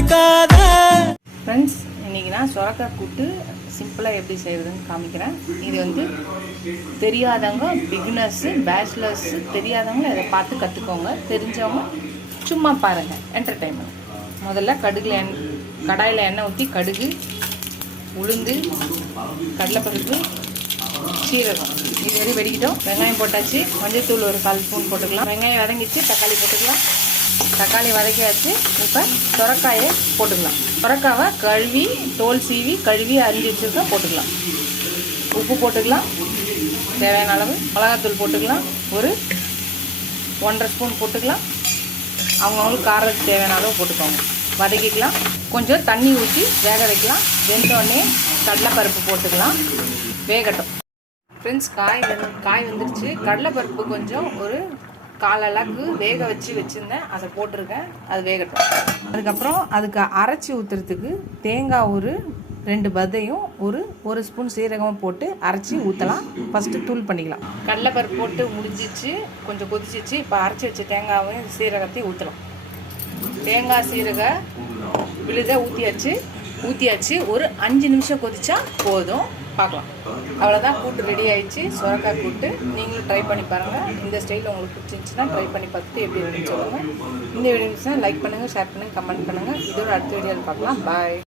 நினைக்காத. ஃப்ரெண்ட்ஸ், இன்றைக்கி நான் சொரக்காய் கூட்டு சிம்பிளாக எப்படி செய்கிறதுன்னு காமிக்கிறேன். இது வந்து தெரியாதவங்க, பிகினர்ஸு, பேச்சுலர்ஸு தெரியாதவங்க இதை பார்த்து கற்றுக்கோங்க. தெரிஞ்சவங்க சும்மா பாருங்கள், என்டர்டெயின்மெண்ட். முதல்ல கடாயில் எண்ணெய் ஊற்றி கடுகு, உளுந்து, கடலைப்பருப்பு, சீரகம் இது வரை வெடிக்கிட்டோம். வெங்காயம் போட்டாச்சு. மஞ்சள்தூள் ஒரு 1/4 ஸ்பூன் போட்டுக்கலாம். வெங்காயம் வதங்கிச்சு. தக்காளி போட்டுக்கலாம். தக்காளி வதக்கியாச்சு. இப்போ சொரக்காயை போட்டுக்கலாம். சொரக்காவை கழுவி, தோல் சீவி கழுவி அரிஞ்சு வச்சுருக்க போட்டுக்கலாம். உப்பு போட்டுக்கலாம். தேவையான அளவு மிளகாத்தூள் போட்டுக்கலாம். ஒரு 1.5 ஸ்பூன் போட்டுக்கலாம். அவங்கவுங்களுக்கு காரத்துக்கு தேவையான அளவு போட்டுக்கோங்க. வதக்கிக்கலாம். கொஞ்சம் தண்ணி ஊற்றி வேக வைக்கலாம். வெந்தோடனே கடலைப்பருப்பு போட்டுக்கலாம். வேகட்டும். ஃப்ரெண்ட்ஸ், காய் வந்துருச்சு. கடலைப்பருப்பு கொஞ்சம் ஒரு 1/4 அளவுக்கு வேக வச்சுருந்தேன். அதை போட்டிருக்கேன். அது வேகட்டும். அதுக்கப்புறம் அதுக்கு அரைச்சி ஊற்றுறதுக்கு தேங்காய் ஒரு 2 பதையும் ஒரு ஸ்பூன் சீரகமும் போட்டு அரைச்சி ஊற்றலாம். ஃபஸ்ட்டு தூள் பண்ணிக்கலாம். கடலைப்பருப்பு போட்டு முடிஞ்சிச்சு. கொஞ்சம் கொதிச்சிச்சு. இப்போ அரைச்சி வச்ச தேங்காயும் சீரகத்தையும் ஊற்றலாம். தேங்காய் சீரக விழுத ஊற்றியாச்சு. ஒரு 5 நிமிஷம் கொதிச்சா போதும். பார்க்கலாம். அவ்வளோதான், கூட்டு ரெடி ஆயிடுச்சு. சொரக்காய் கூட்டு நீங்களும் ட்ரை பண்ணி பாருங்கள். இந்த ஸ்டைலில் உங்களுக்கு பிடிச்சிருந்துச்சுன்னா ட்ரை பண்ணி பார்த்துட்டு எப்படி இருக்குன்னு சொல்லுங்கள். இந்த வீடியோஸ்னால் லைக் பண்ணுங்கள், ஷேர் பண்ணுங்கள், கமெண்ட் பண்ணுங்கள். இதோட அடுத்த வீடியோவில் பார்க்கலாம். பாய்.